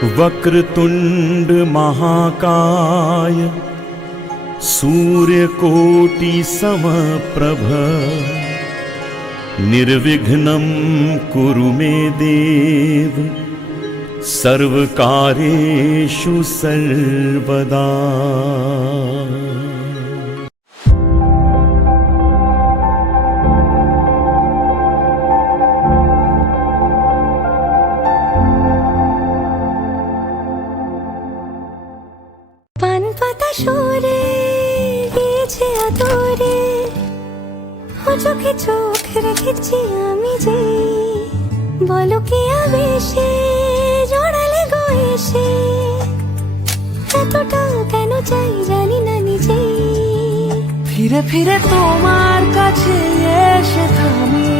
वक्रतुंड महाकाय सूर्यकोटि समप्रभ निर्विघ्नं कुरु मे देव सर्वकार्येषु सर्वदा। চোখে চোখ রেখেছি আমি যে, বলো কি আবেশে জড়ালে গো এসে, এতটা কেন চাই জানি না নিজে। ফিরে ফিরে তোমার কাছে এসে থামি,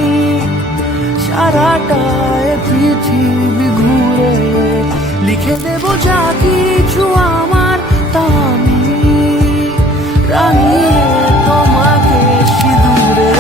সারাটায় পৃথিবী ঘুরে লিখে দেব যা কিছু আমার, তা আমি রাঙিয়ে তোমাকে সিঁদুরে।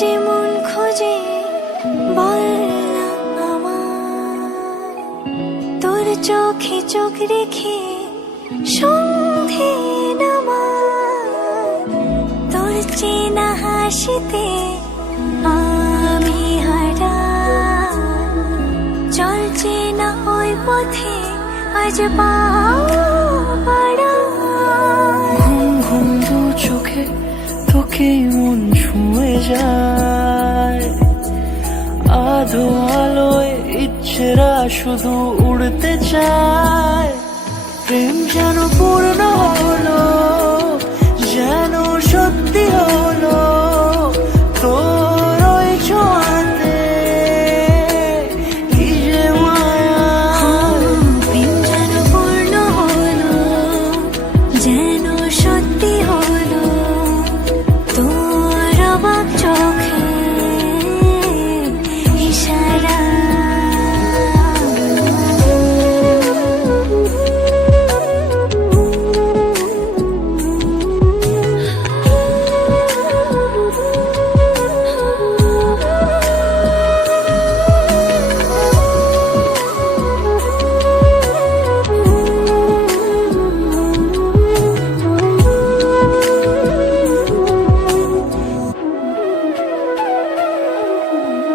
যেমন খোঁজে বল না আমার, তোর চোখে চোখ রেখে সন্ধে নামার, তোর চেনা হাসিতে আমি হারা, চল চেনা ওই পথে আজ পাড়া। ঘুম ঘুম দু চোখে তোকে মন ছুঁয়ে যায়, আধো আলোয় ইচ্ছেরা শুধু উড়তে চায়। প্রেম যেন পূর্ণ হলো, যেন সত্যি হলো তোর ওই ছোঁয়াতে, কি যে মায়া। প্রেম যেন পূর্ণ হলো, যেন সত্যি হলো তোর অবাক চোখে ইশারা।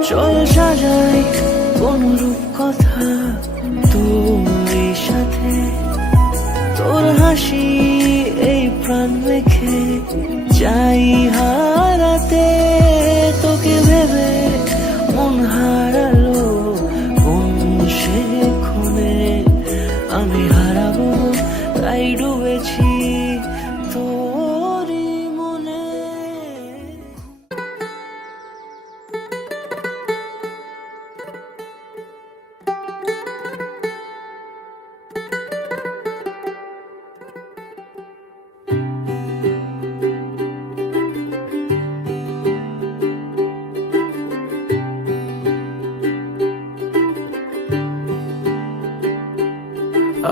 চল সাজাই কোন রূপকথা তোর সাথে, তোর হাসি এই প্রাণ রেখে চাই হারাতে। তোকে ভেবে মন হারালো কোন সে ক্ষণে, আমি হারাবো তাই ডুবেছি তোরই মনে।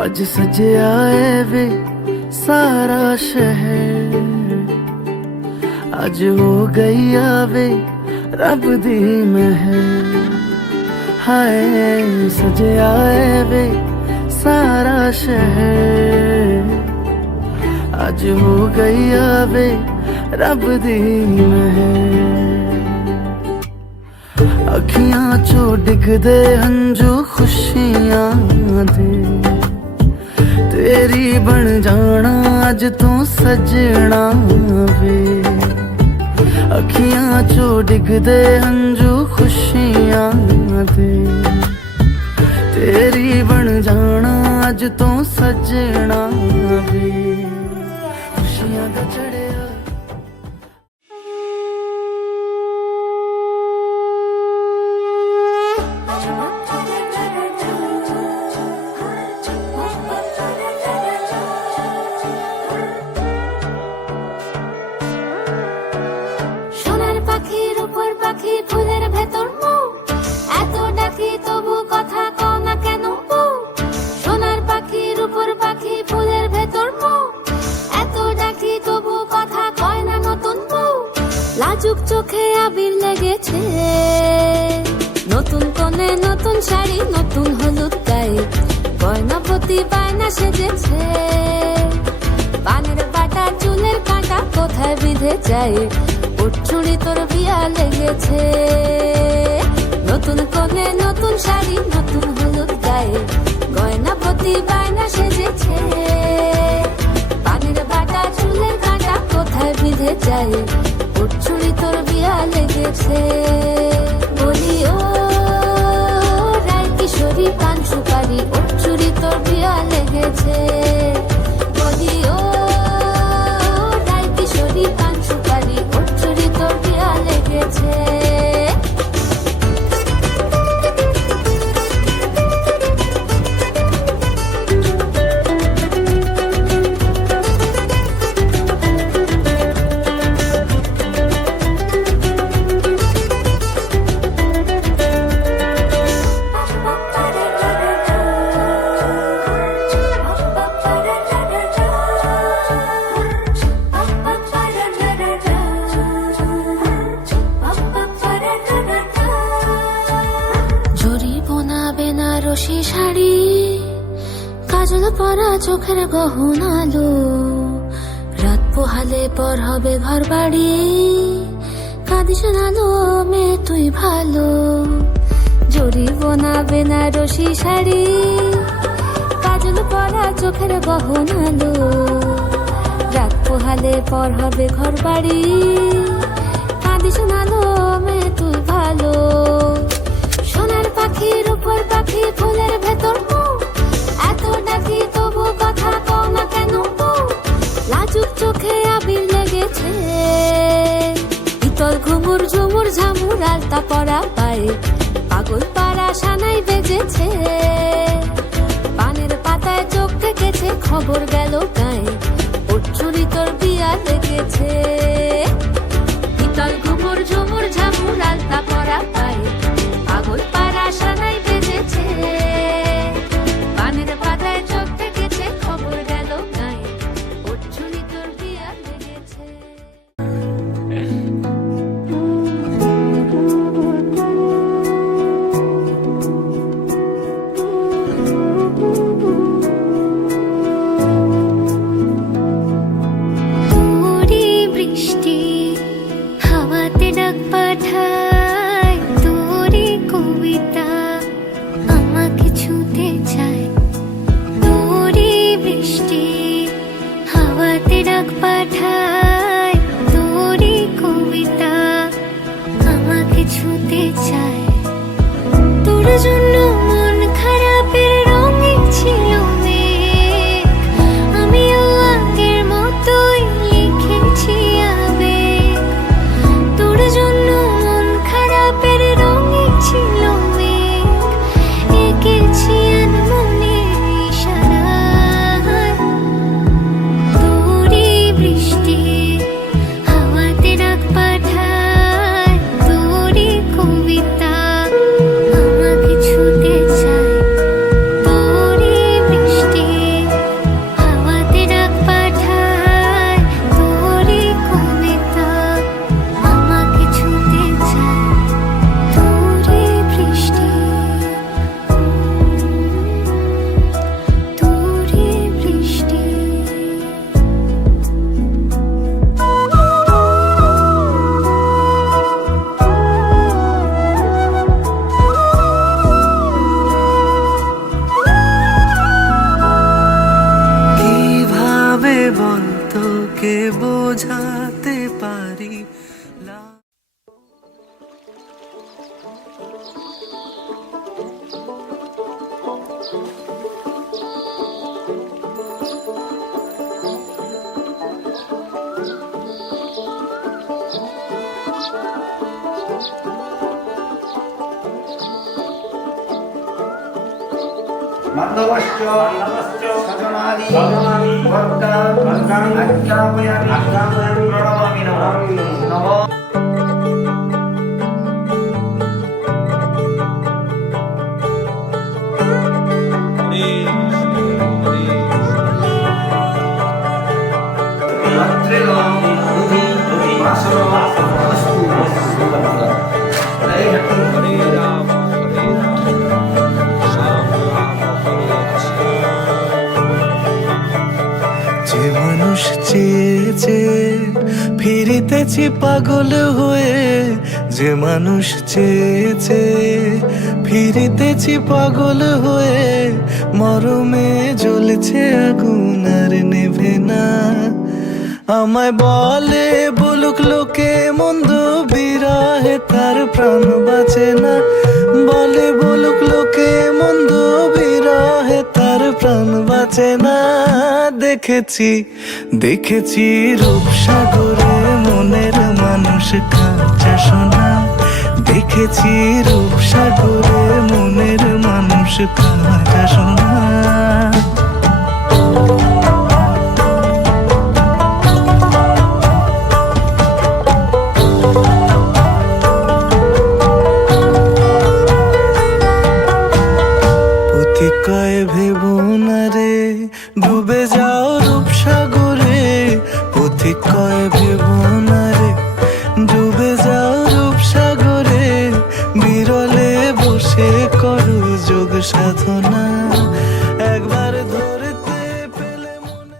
आज सजे आए वे सारा शहर, अज हो गई आवे रब दी महल हाय सजे आए वे सारा शहर अज हो गई आवे रब दी महल अखियां चो डिगदे हंजू खुशियां दे तेरी बन जाना अज तू सजना वे अखियां चो डिगदे हंजू खुशियां दे तेरी बन जाना अज तू सजना वे खुशियां दा चढ़िया সোনার পাখির উপর পাখি ফুলের ভেতর মৌ এত ডাকি তবু কথা কও না কেন বউ সোনার পাখির উপর পাখি ফুলের ভেতর মৌ এত ডাকি তবু কথা কয় না নতুন বউ লাজুক চোখে আবির লেগেছে নতুন কোণে নতুন শাড়ি নতুন হলুদ গায়ে গয়না প্রতি বায়না সেজেছে পানের বাটা চুলের কাঁটা কোথায় বিঁধে যায় উঠছুড়ি তোর বিয়া লেগেছে নতুন কোণে নতুন শাড়ি নতুন হলুদ গায়ে গয়না প্রতি বায়না সেজেছে পানের বাটা চুলের কাঁটা কোথায় বিঁধে যায় উঠছুড়ি তোর বিয়া লেগেছে বলি ও রায় কিশোরী পান সুপারি উঠছুড়ি তোর বিয়া লেগেছে বলি ও রায় কিশোরী পান সুপারি উঠছুড়ি তোর বিয়া লেগেছে বেনারসি শাড়ি কাজল পরা চোখের গহনালো রাত পোহালে পর হবে ঘর বাড়ি কাঁদিস নালো মে তুই ভালো জরি বোনা বেনারসি শাড়ি কাজল পরা চোখের গহনালো রাত পোহালে পর হবে ঘর বাড়ি কাঁদিস নালো মে তুই ভালো সোনার পাখির উপর পাখি ফুলের ভেতর মৌ এত ডাকি তবু কথা কও না কেন বউ লাজুক চোখে আবির লেগেছে ইতল ঘুমুর ঝুমুর ঝামুর আলতা পরা পায়ে পাগল পাড়া সানাই বেজেছে পানের পাতায় চোখ থেকেছে খবর গেল গায়ে উঠছুরি তোর বিয়া লেগেছে ইতল ঘুমুর ঝুমুর ঝামুর আলতা পরা পায়ে পাগল পাড়া সানাই বেজেছে পানের পাতায় চোখ থেকেছে খবর গেল গায়ে উঠছুরি তোর বিয়া লেগেছে তোরি বৃষ্টি হাওয়াতে ডাক পাঠায় তোরি কবিতা আমাকে ছুঁতে চায় তোরি বৃষ্টি হাওয়াতে ডাক পাঠায় তোরি কবিতা আমাকে ছুঁতে চায় তোর জন্য মন খারাপের রঙে ছিল মেঘ আমিও আগের মতোই লিখেছি আবেগ তোর জন্য মন খারাপের রঙে ছিল মেঘ এঁকেছি আনমনের ইশারায় তোরি বৃষ্টি হাওয়াতে ডাক পাঠায় তোরি কবিতা আমাকে ছুঁতে তোকে বোঝাতে পারি। বান্ধবশ্চ সজনানি বর্গাং আজ্ঞাপয়ামি প্রণমামি নমঃ। যে মানুষ চেয়েছে ফিরিতেছি পাগল হয়ে, যে মানুষ চেয়েছে ফিরিতেছি পাগল হয়ে, মরমে জ্বলছে আগুন আর নেভে না। আমায় বলে বলুক লোকে মন্দ, বিরহে তার প্রাণ বাঁচে না। বলে বলুক লোকে মন্দ, বিরহে তার প্রাণ বাঁচে না। দেখেছি দেখেছি রূপসাগরে মনের মানুষ কাঁচা সোনা। দেখেছি রূপসাগরে মনের মানুষ কাঁচা সোনা। কয় ভেবো না রে ডুবে যাও রূপসাগরে, পথিক কয় ভেবো না রে ডুবে যাও রূপসাগরে। বিরলে বসে করো যোগ সাধনা, একবার ধরতে পেলে মনে।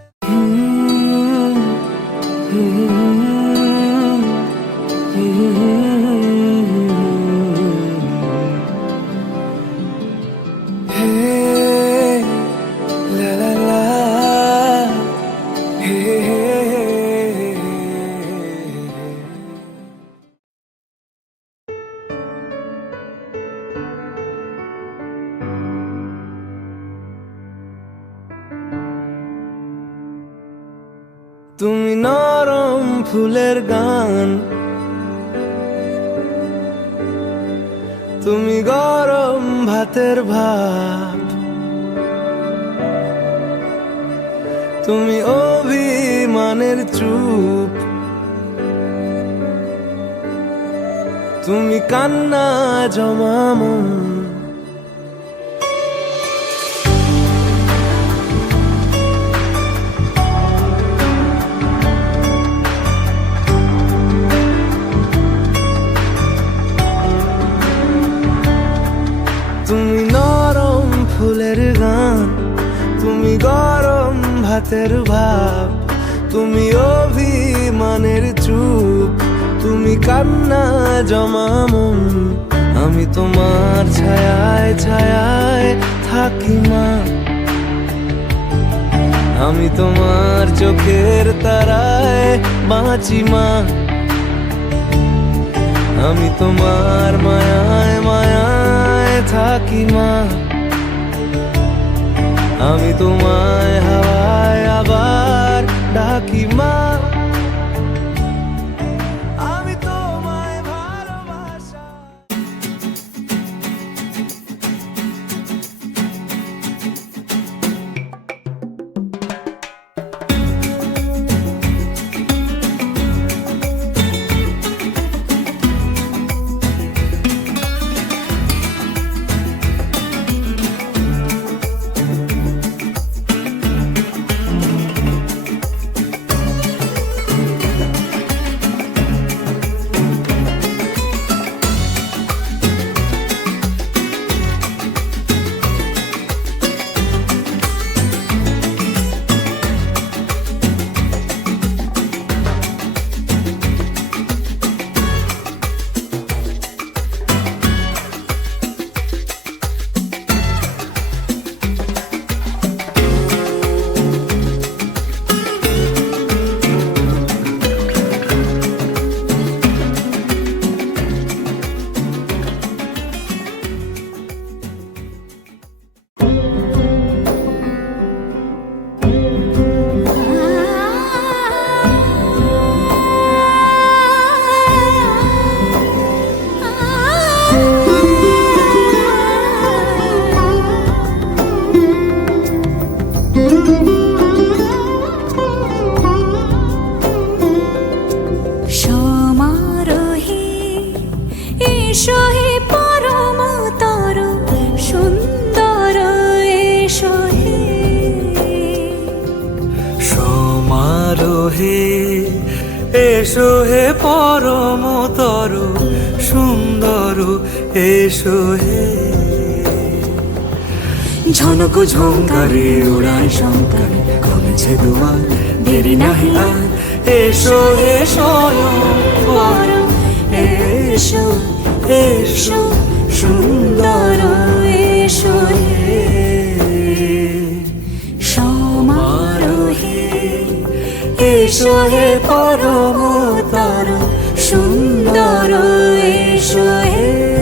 তুমি নরম ফুলের গান, তুমি গরম ভাতের ভাত, তুমি অভিমানের চুপ, তুমি কান্না জমা মন। তুমি নরম ফুলের গান, তুমি গরম ভাতের ভাব, তুমি অভিমানের চুপ, তুমি কান্না জমা মন। আমি তোমার ছায়ায় ছায়ায় থাকি মা, আমি তোমার চোখের তারায় বাঁচি মা। আমি তোমার মায়ায় মায়ায় থাকি মা, আমি তোমায় হাওয়ায় আবার ডাকি মা। আমি তোমায় ভালোবাসা। এসো হে পরমতর সুন্দর এসো হে সমারোহে এসো হে পরমতর সুন্দর এসো হে ঝনক ঝঙ্কারে উড়ায় শঙ্কারে খুলেছে দুয়ার দেরি নাহি আর এসো হে স্বয়ংবর এসো এসো সুন্দর এসো হে সমারোহে এসো হে পরমতর সুন্দর এসো হে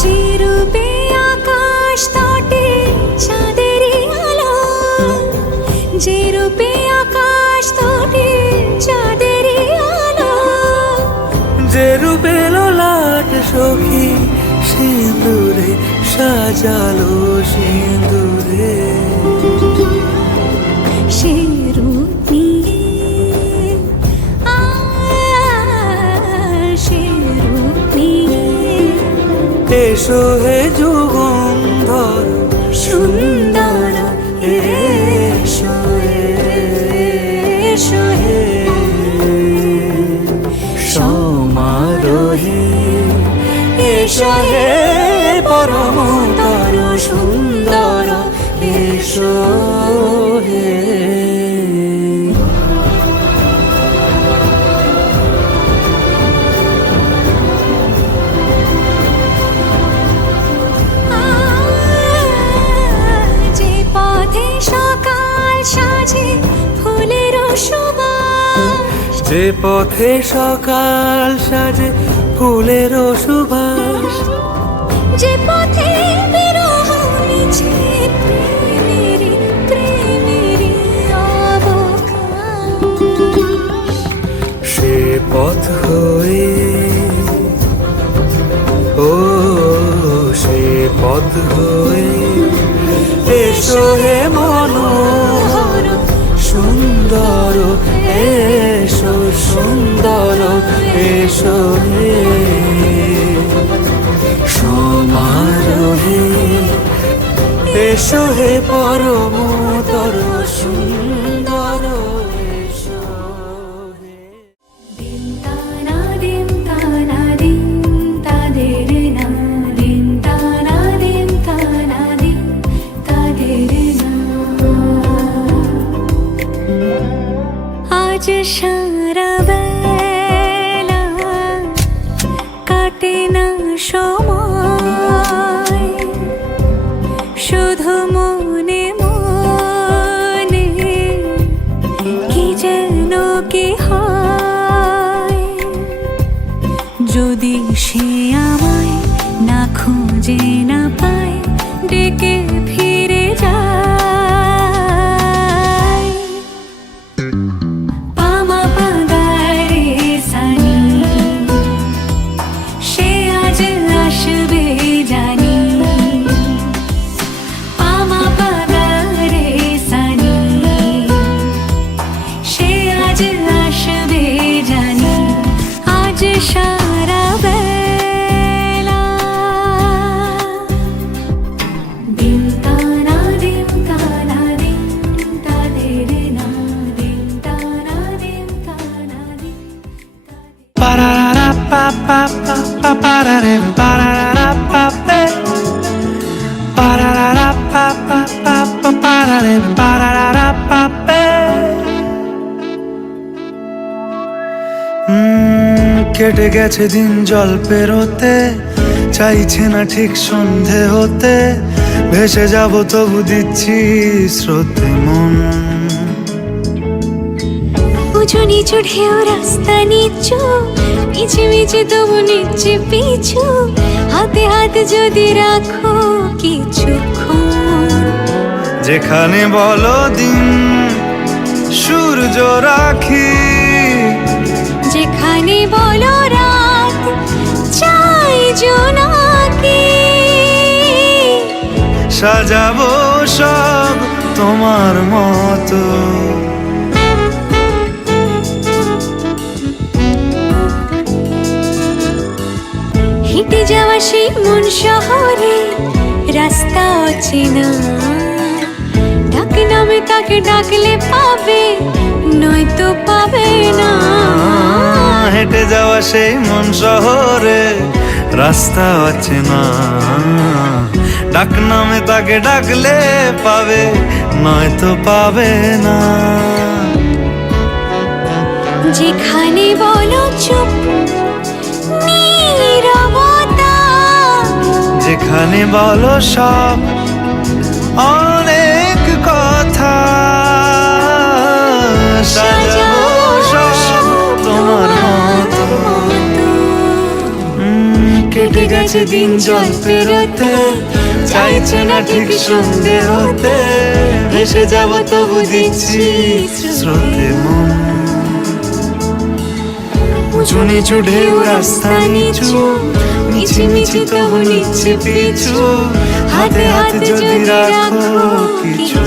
যে রূপে আকাশ তটে চাঁদেরই আলো যে রূপে আকাশ তটে চাঁদেরই আলো যে রূপে লোলাট সখী সিঁদুরে সাজালো সিঁদুরে সে রূপ নিয়ে সে রূপ নিয়ে এসো হে যুগন্ধর সুন্দর এসো এসো হে সমারোহে এসো হে পরমতর সুন্দর এসো হে যে পথে সকাল সাজে ফুলের সুবাস যে পথে সকাল সাজে ফুলের সুবাস যে পথে বিরহ মিছে প্রেমেরই প্রেমেরই অবকাশ সে পথ হয়ে ও সে পথ হয়ে এসো হে মনোহর সুন্দর এসো সুন্দর এসো হে সমারোহে এসো হে পরমতর সুন্দর এসো হে দিন তানা দিন তানা দিন তাদের না দিন তানা দিন তানা দিন তাদের না আজ সারা বেলা কাটে না সময় শুধু মনে মনে কি যেন কি হয় যদি সে আমায় না খুঁজে না পায় ডেকে ফিরে যায় পামা পাগারে সানি সে আজ আসবে জানি পামা পাগারে সানি সে আজ আসবে জানি আজ সারা বেলা দিন তানা দিন তানা দিন তাদের না দিন তানা দিন তানা দিন কেটে গেছে দিন জল পেরোতে চাইছে না ঠিক সন্ধে হতে ভেসে যাব তবু দিচ্ছি স্রোতে মন উঁচু নিচু ঢেউ রাস্তা নিচু মিছে মিছে তবু নিচ্ছে পিছু হাতে হাতে যদি রাখো কিছুক্ষণ যেখানে বলো দিন সূর্য রাখি যেখানে বলো রাত চাই জোনাকি সাজাবো সব তোমার মতো। হেঁটে যাওয়া সেই মন শহরে রাস্তা অচেনা, ডাক নামে তাকে ডাকলে পাবে, নয়তো পাবে না। হেঁটে যাওয়া সেই মন শহরে রাস্তা অচেনা, ডাক নামে তাকে ডাকলে পাবে, নয়তো পাবে না। যেখানে বলো চুপ নীরবতা, যেখানে বলো সব অনেক কথা, সাজাবো সব তোমার মতো। কেটে গেছে দিন জল পেরোতে, চাইছে না ঠিক সন্ধে হতে, ভেসে যাব তবু দিচ্ছি স্রোতে মন। উঁচু নিচু ঢেউ রাস্তা নিচু, মিছি মিছি তবু নিচ্ছে পিছু, হাতে হাতে যদি রাখো কিছু।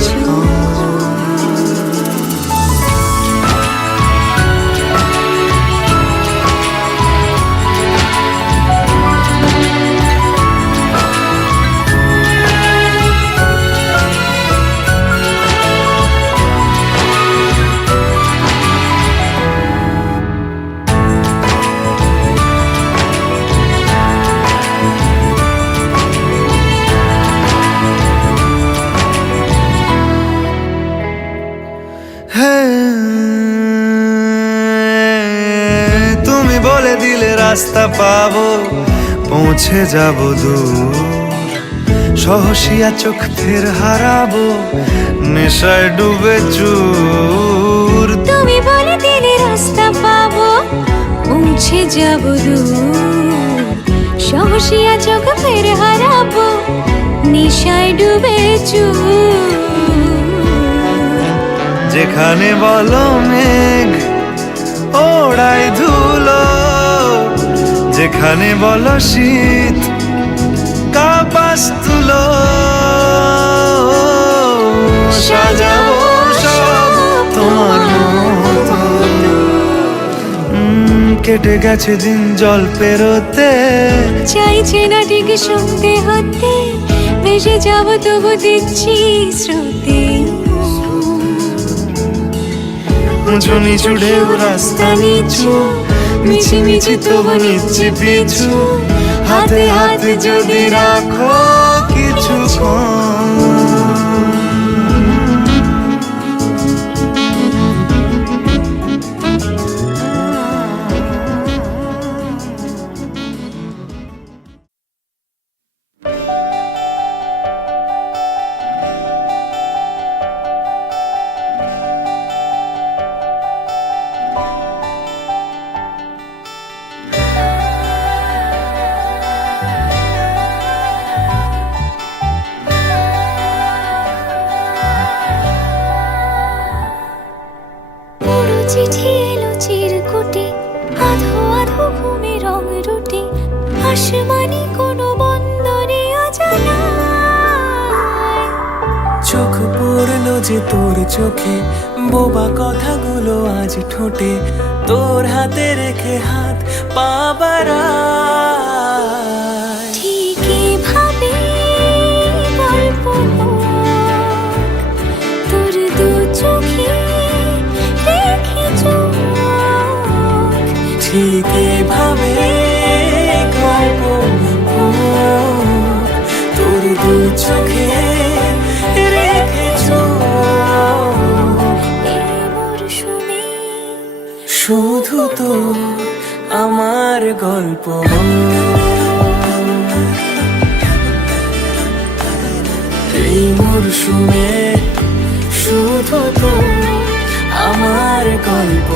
তুমি বলে দিলে রাস্তা পাবো, পৌঁছে যাব দূর, সহসিয়া চোখ ফের হারাবো, নেশায় ডুবে চুর। তুমি বলে দিলে রাস্তা পাবো, পৌঁছে যাব দূর, সহসিয়া চোখ ফের হারাবো, নেশায় ডুবে চুর। যেখানে বলো মেঘ ওড়াই ধুলো, যেখানে বলো শীত কাপাস তুলো, সাজাবো সব তোমার মতো। কেটে গেছে দিন জল পেরোতে, চাইছে না ঠিক শুনতে হতে, ভেসে যাব তবু দিচ্ছি শ্রুতি। উঁচু নিচু ঢেউ রাস্তা নিচু, মিছি মিছি তবু নিচ্ছি পিছু, হাতে হাতে যদি রাখো কিছুক্ষণ। চিঠি এলো চিরকুটে, আধো আধো ঘুমে রং রুটে, আসমানি কোনো বন্দরে অজানায়। চোখ পড়লো যে তোর চোখে, বোবা কথাগুলো আজ ঠোঁটে, তোর হাতে রেখে হাত পা বাড়ায়। ঠিকই ভাবে গল্প তোর দু চোখে রেখে চোখ, ঠিক এভাবে গল্প তোর দু চোখে রেখে চোখ। এই মরশুমে শুধু তো আমার গল্প, এই মরশুমে শুধু তো আমার গল্প।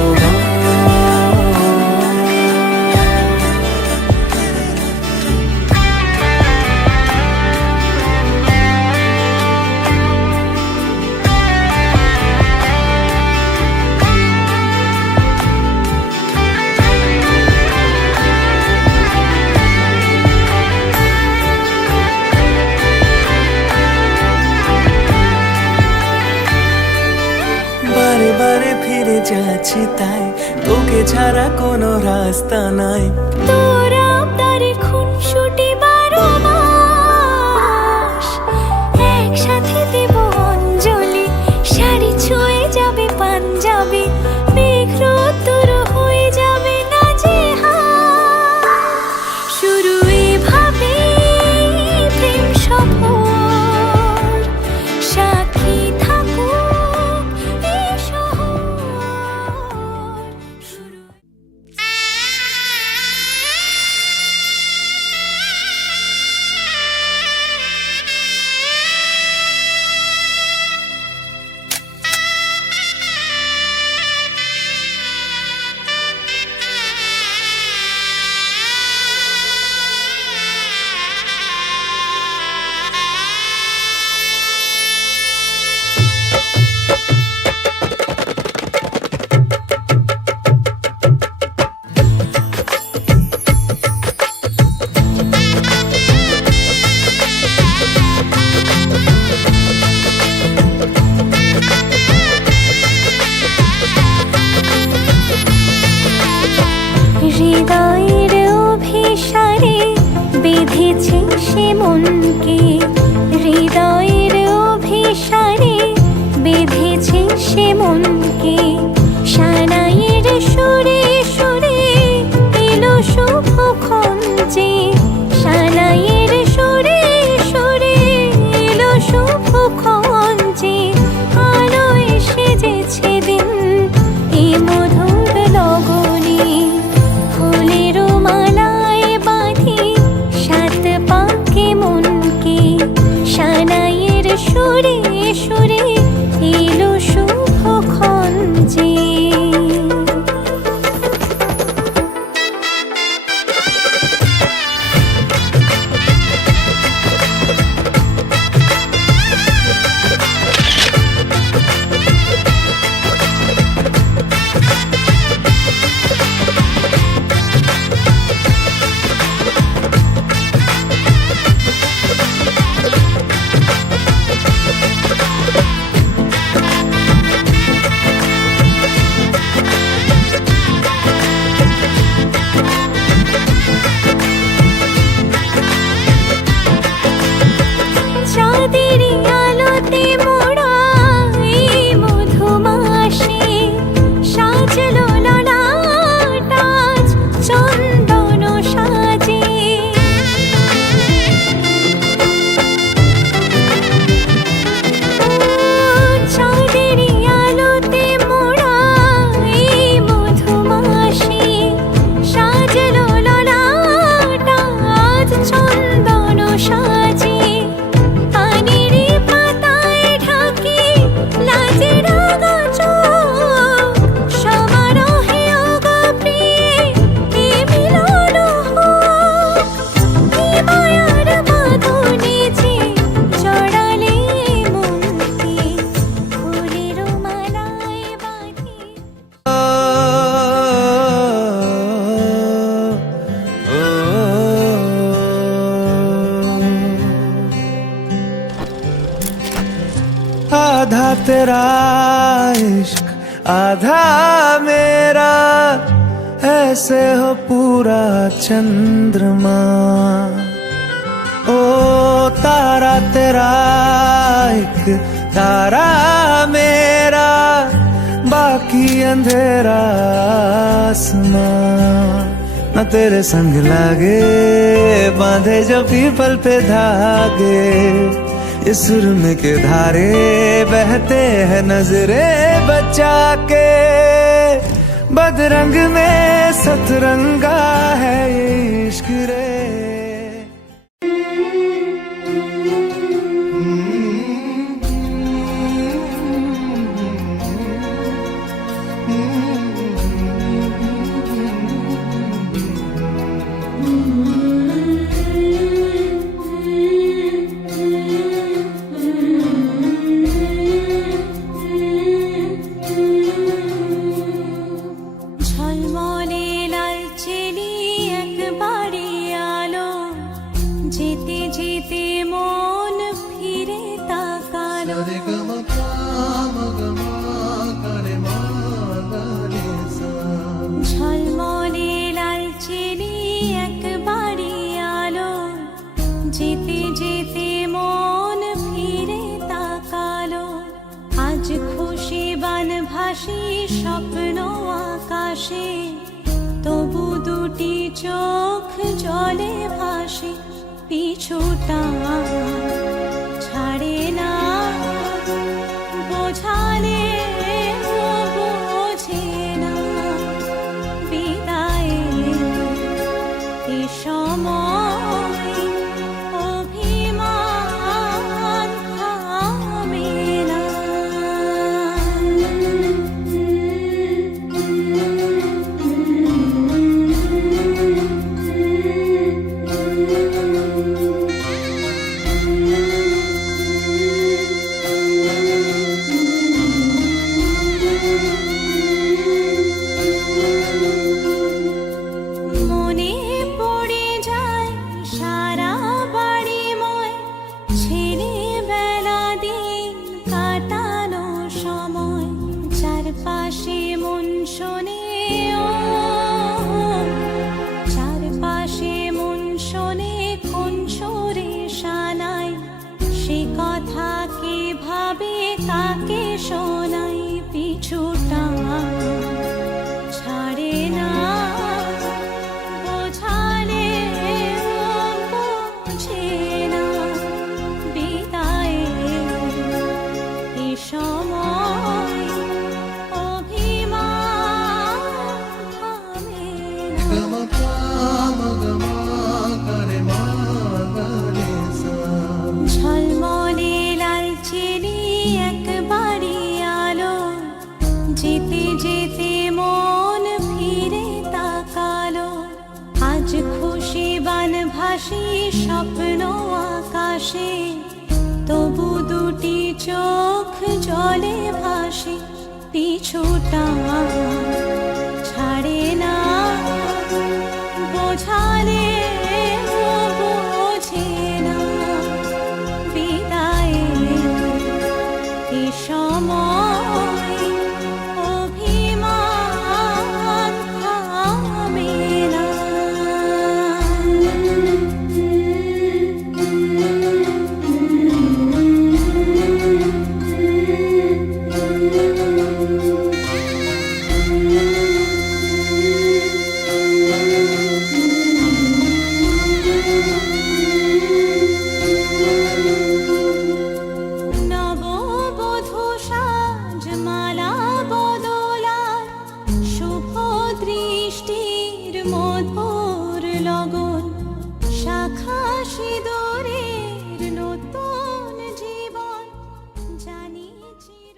পেয়েছি তাই তোকে ছাড়া কোনো রাস্তা নাই। তোরা আপনারে খুনসুটি 12 মাস একসাথে দেব অঞ্জলি, শাড়ি ছুঁয়ে যাবে পাঞ্জাবি, মেঘ রোদ্দুর হয়ে যাবে না যে শুরু এভাবে প্রেম সফর, সাক্ষী থাকুক এই শহর। শুরু হৃদয়ের অভিসারে বেঁধেছে সে মনকে, হৃদয়ের অভিসারে বেঁধেছে সে মনকে, সানাইয়ের সুরে সুরে এলো শুভক্ষণ যে, সানাইয়ের সুরে সুরে এলো শুভক্ষণ যে, আলোয় সেজেছে দিন এ মধুর লগনে, ফুলের মালায় বাঁধি 7 পাকে মনকে, সানাইয়ের সুরে সুরে এলো শুভক্ষণ যে। চাঁদের আলোতে মোড়া এই মধুমাসে, সাজলো ললাট আজ চন্দন সাজে, চাঁদের আলোতে মোড়া এই মধুমাসে, সাজলো ললাট আজ চন্দন সাজে, পানির পাতায় ঢাকি লাজের আগা চোখ, সমারোহে ওগো প্রিয়ে এ মিলন হোক, এ মায়ার বাঁধনে যে জড়ালে মনকে, ফুলের মালায় বাঁধি। आधा तेरा इश्क आधा मेरा, ऐसे हो पूरा चंद्रमा, ओ तारा तेरा एक तारा मेरा, बाकी अंधेरा आसमां, न तेरे संग लागे बांधे जो पीपल पे धागे, इस सुरम के धारे बहते हैं नजरे बचा के, बदरंग में सतरंगा है ये इश्क रे। ঝলমলে লালচে নিয়ে চোখ জলে ভাসে পিছুটা ছাড়ে না বোঝালে বোঝে না বিদায়ে এ সময় অভিমান থামে না। মনে পড়ে যায় সারা বাড়িময় ছেলেবেলা দিন কাটানো সময় চারপাশে মন শোনে ও চারপাশে মন শোনে কোন সুরে শানাই সে কথা কে ভাবে কাকে শোনাই পিছুটা ছাড়ে না বোঝালে বোঝে না বিদায়ে এ সময় অভিমান থামে না। ঝলমলে লালচেনি একবারই আলো যেতে যেতে মন ফিরে তাকালো আজ খুশি বান ভাসি স্বপ্ন আকাশে তবু দুটি চোখ জলে ভাসে পিছুটা ছাড়ে না বোঝালে বোঝে না বিদায়ে এ সময় অভিমান থামে না। নববধূ সাজমালা বদলায় শুভ দৃষ্টির মধুর লগন শাখা সিঁদুরের নতুন জীবন জানি চির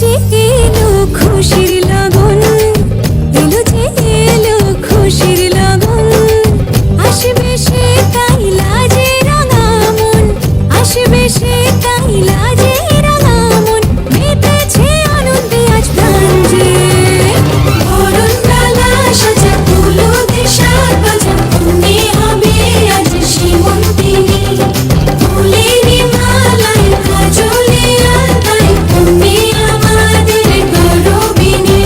যে এলো খুশির লগন, এলো যে এলো খুশির লগন, আসবে সে তাই লাজে রাঙা মন, আসবে সে তাই লাজে রাঙা মন, মেতেছে আনন্দে আজ প্রাণ যে। বরণ ডালা সাজা ফুলো দেশার বাজা, মনে হবে আজ সীমন্তিনী, ফুলেরই মালায় কাজলে আলতায়, তুমি আমাদের গৌরবিনী।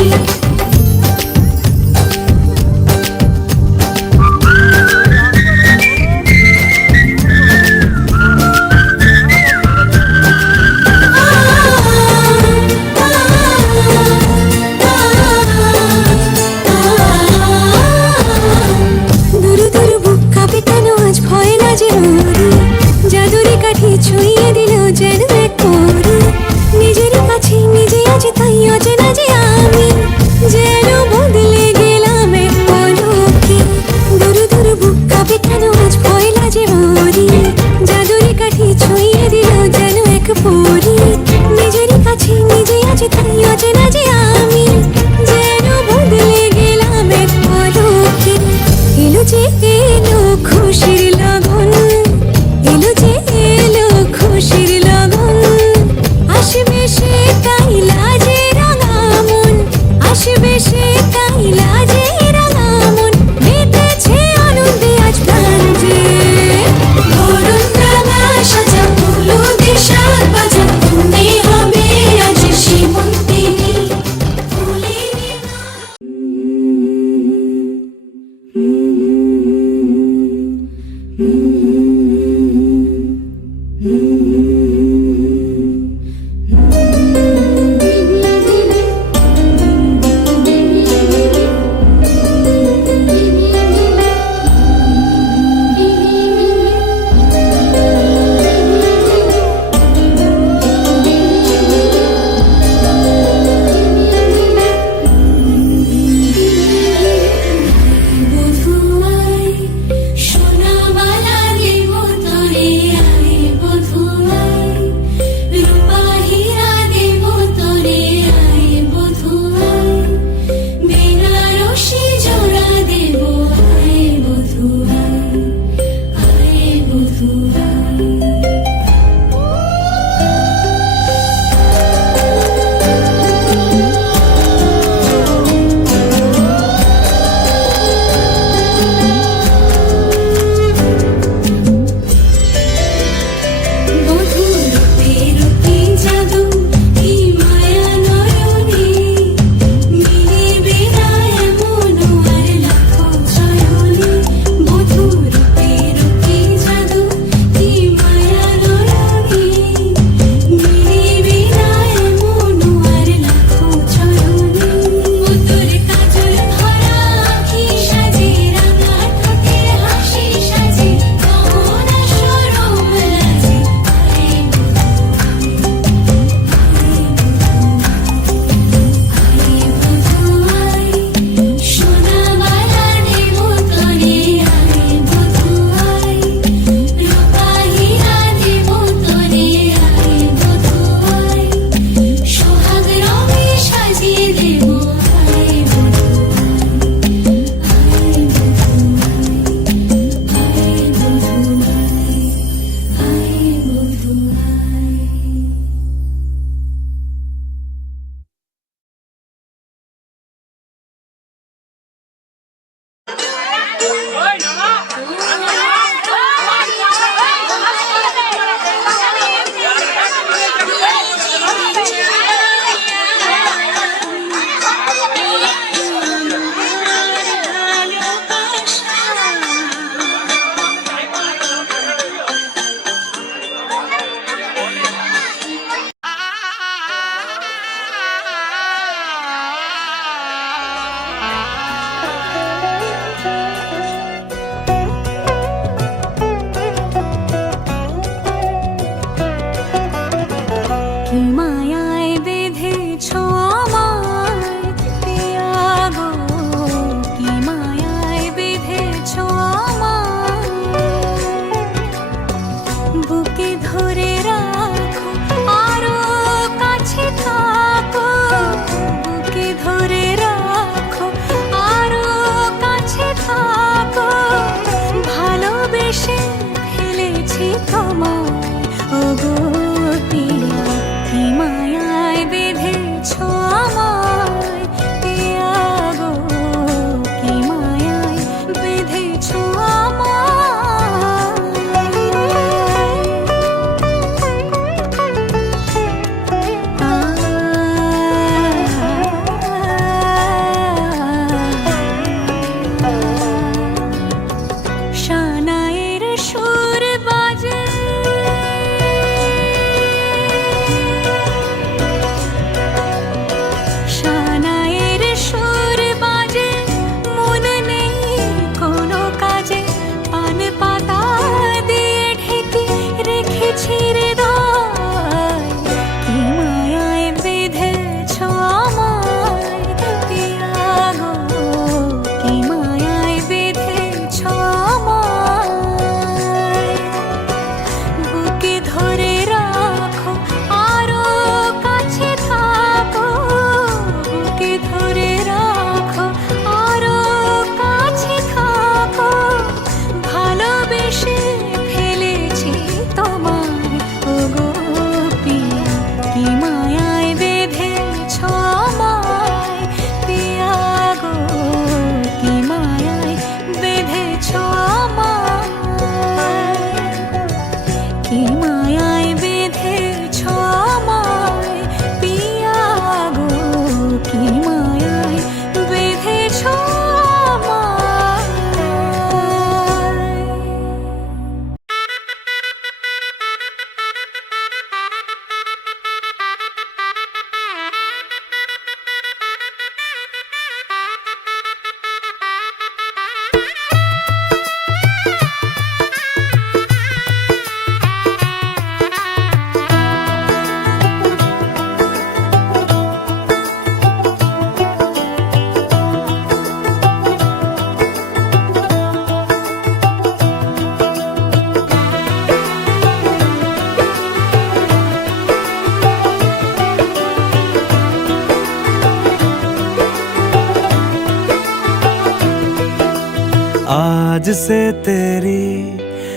आज से तेरी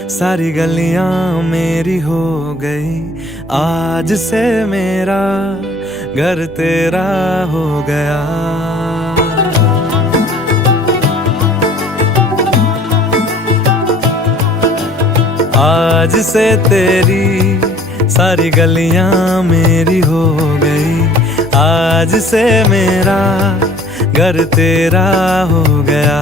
सारी गलियां मेरी हो गई, आज से मेरा घर तेरा हो गया। आज से तेरी सारी गलियां मेरी हो गई, आज से मेरा घर तेरा हो गया।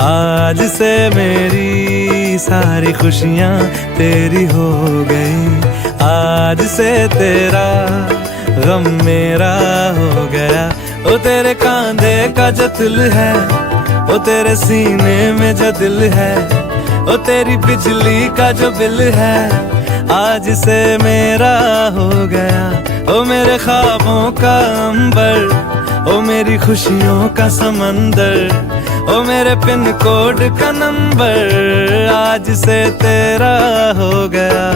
आज से मेरी सारी खुशियां तेरी हो गई, आज से तेरा गम मेरा हो गया। ओ तेरे कांधे का जो दिल है, ओ तेरे सीने में जो दिल है, ओ तेरी बिजली का जो बिल है, आज से मेरा हो गया। ओ मेरे ख्वाबों का अंबर, ओ मेरी खुशियों का समंदर, ओ मेरे पिन कोड का नंबर, आज से तेरा हो गया।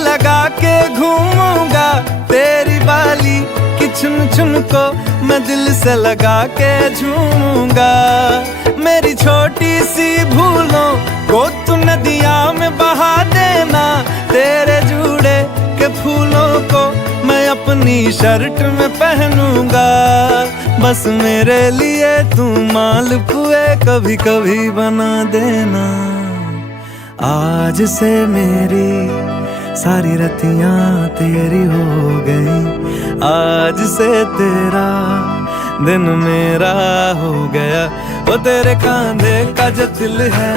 लगा के घूमूंगा, तेरी बाली की चुन चुन को मैं दिल से लगा के झूमूंगा। मेरी छोटी सी भूलों को तू नदिया में बहा देना, तेरे जूड़े के फूलों को मैं अपनी शर्ट में पहनूंगा। बस मेरे लिए तू मालपुए कभी कभी बना देना। आज से मेरी सारी रतियां तेरी हो गई, आज से तेरा दिन मेरा हो गया। ओ तेरे कांधे का जो दिल है,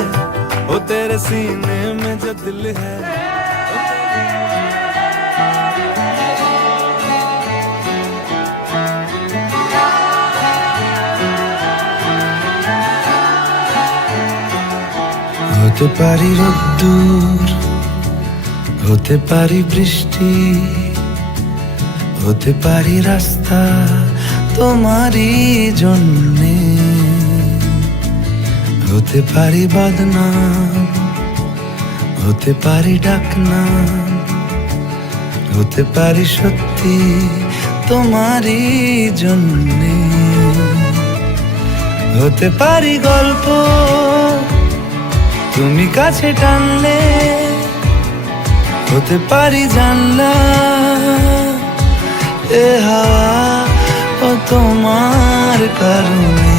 ओ तेरे सीने में जो दिल है, হতে পারি রোদ্দুর, হতে পারি বৃষ্টি, হতে পারি রাস্তা তোমারই জন্যে, হতে পারি বদনাম, হতে পারি ডাকনাম, হতে পারি সত্যি তোমারই জন্যে, হতে পারি গল্প তুমি কাছে টানলে, হতে পারি জানলা এ হাওয়া ও তোমার কারণে।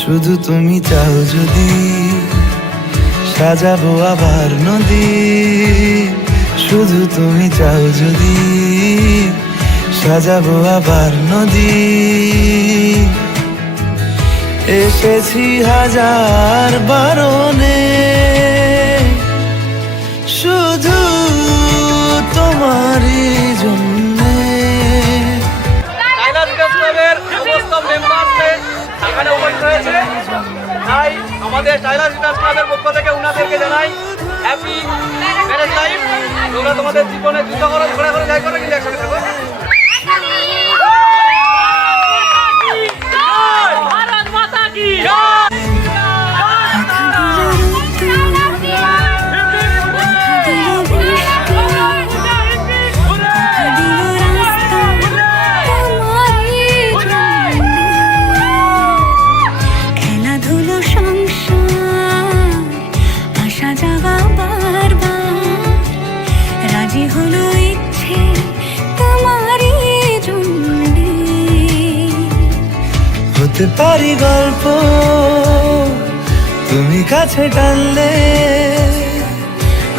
শুধু তুমি চাও যদি সাজাবো আবার নদী, শুধু তুমি চাও যদি সাজাবো আবার নদী। এসেছি হাজার বারণে শুধু তোমারই জন্যে। টাইলার্স গার্লস ক্লাবের সমস্ত মেম্বারদের এখানে উপস্থিত হয়েছে, তাই আমাদের টাইলার্স গার্লস ক্লাবের পক্ষ থেকে উনাদেরকে জানাই হ্যাপি ম্যারেজ লাইফ। তোমরা তোমাদের জীবনে যুদ্ধ করো, ঘোরা করে যাই করো, কিন্তু একসাথে থাকো। ভারত মাতা কি জয়। হতে পারি গল্প তুমি কাছে টানলে,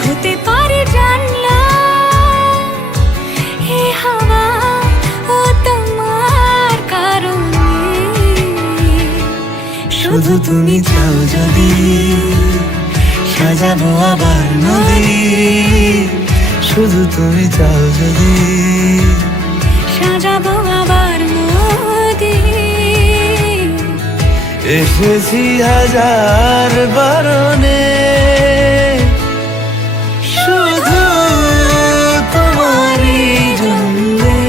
হতে পারে জানলা এ হাওয়া ও তোমার কারণে। শুধু তুমি চাও যদি সাজাবো আবার নদী, শুধু তুমি চাও যদি সাজাবো আবার মোদি। এসেছি হাজার বারণে শুধু তোমারই জন্যে।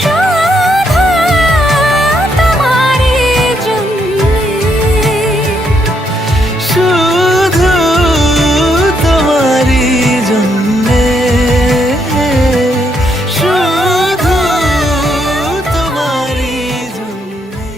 শুধু তোমারই জন্যে। শুধু তোমারই জন্যে। শুধু তোমারই জন্যে।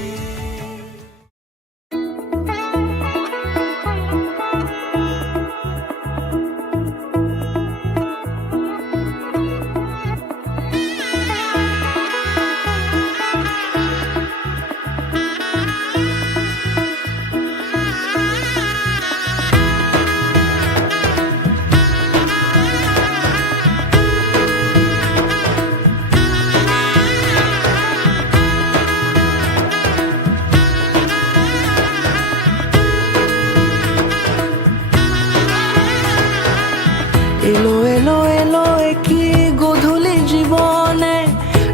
এলো এলো এলো কি গধূলি জীবনে,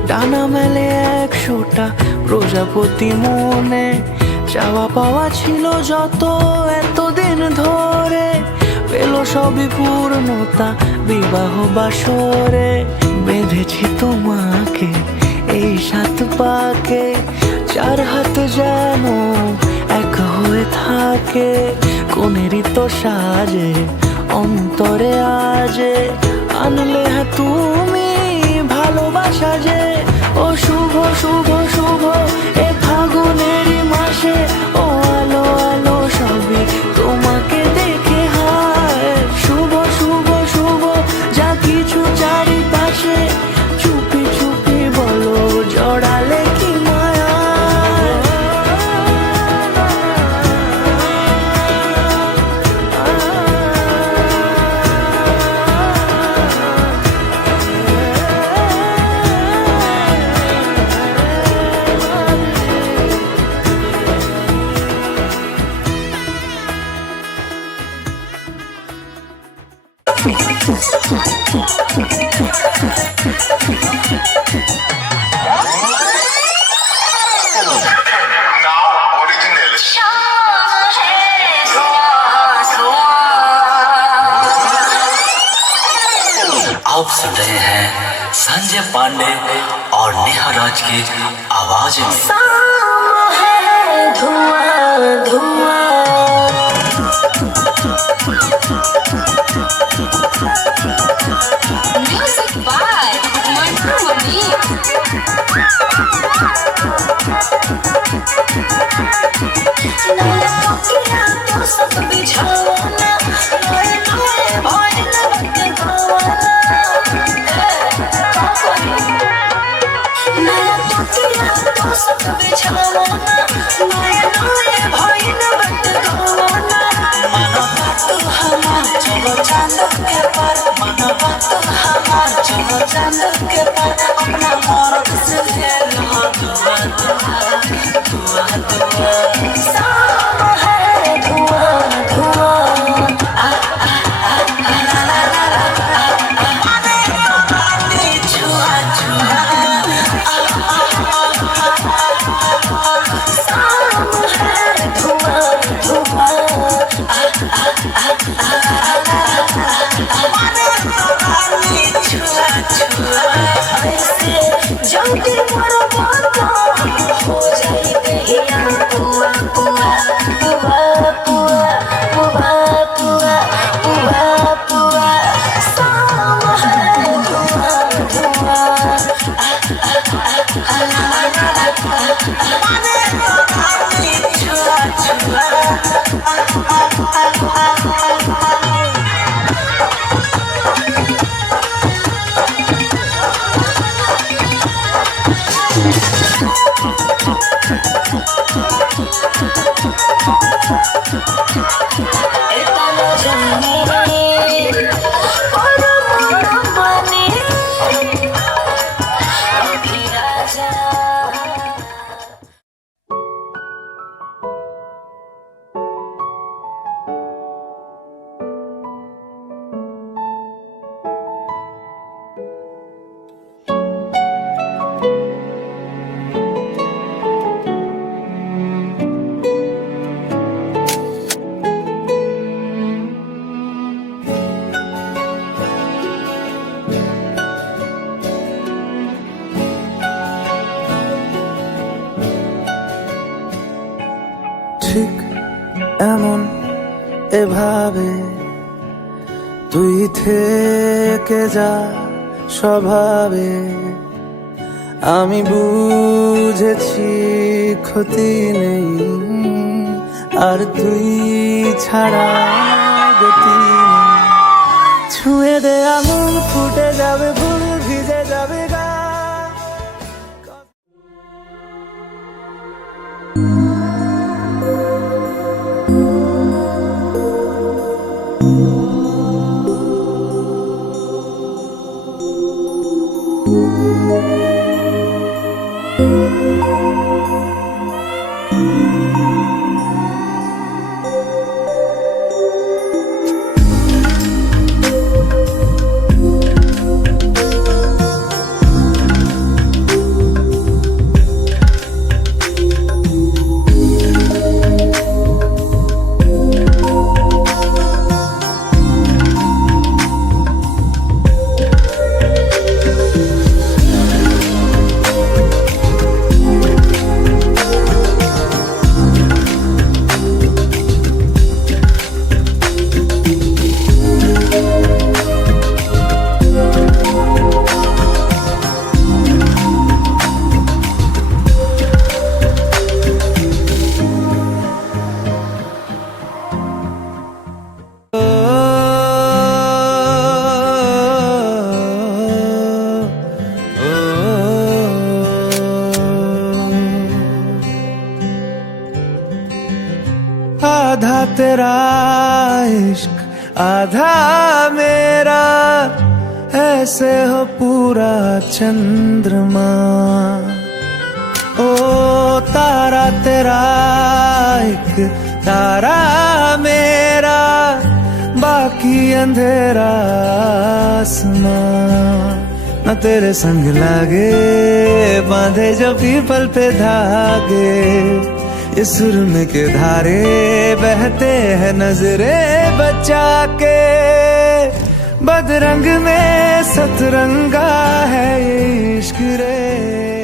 ডানা মেলে 100টা প্রজাপতি মনে। চাওয়া পাওয়া ছিল যত এতদিন ধরে, পেল সবই পূর্ণতা বিবাহ বাসরে। বেঁধেছি তোমাকে এই 7 পাকে, 4 হাত যেন এক হয়ে থাকে। কোনেরই তো সাজে অন্তরে আজে, আনলে তুমি ভালোবাসা যে। ও শুভ শুভ শুভ এ ফাগুনেরই মাসে, ও আলো আলো সবই তোমাকে দেখে হায়। শুভ শুভ শুভ যা কিছু চারিপাশে, চুপি চুপি বলো জড়ালে কি মায়া। आप सुन रहे हैं संजय पांडे और नेहा राज की आवाज में। धुआं धुआं Music by Mantra Mani. এভাবে তুই থেকে যা স্বভাবে। আমি বুঝেছি ক্ষতি নেই, আর তুই ছাড়া গতি নেই। ছুঁয়ে দে আঙুল, ফুটে যাবে ফুল, ভিজে যাবে গা। आधा तेरा इश्क आधा मेरा, ऐसे हो पूरा चंद्रमा। ओ तारा तेरा एक तारा मेरा, बाकी अंधेरा आसमां। न तेरे संग लागे बांधे जो पीपल पे धागे, इस सुरम के धारे बहते हैं नजरे बचा के। बदरंग में सतरंगा है ये इश्क रे।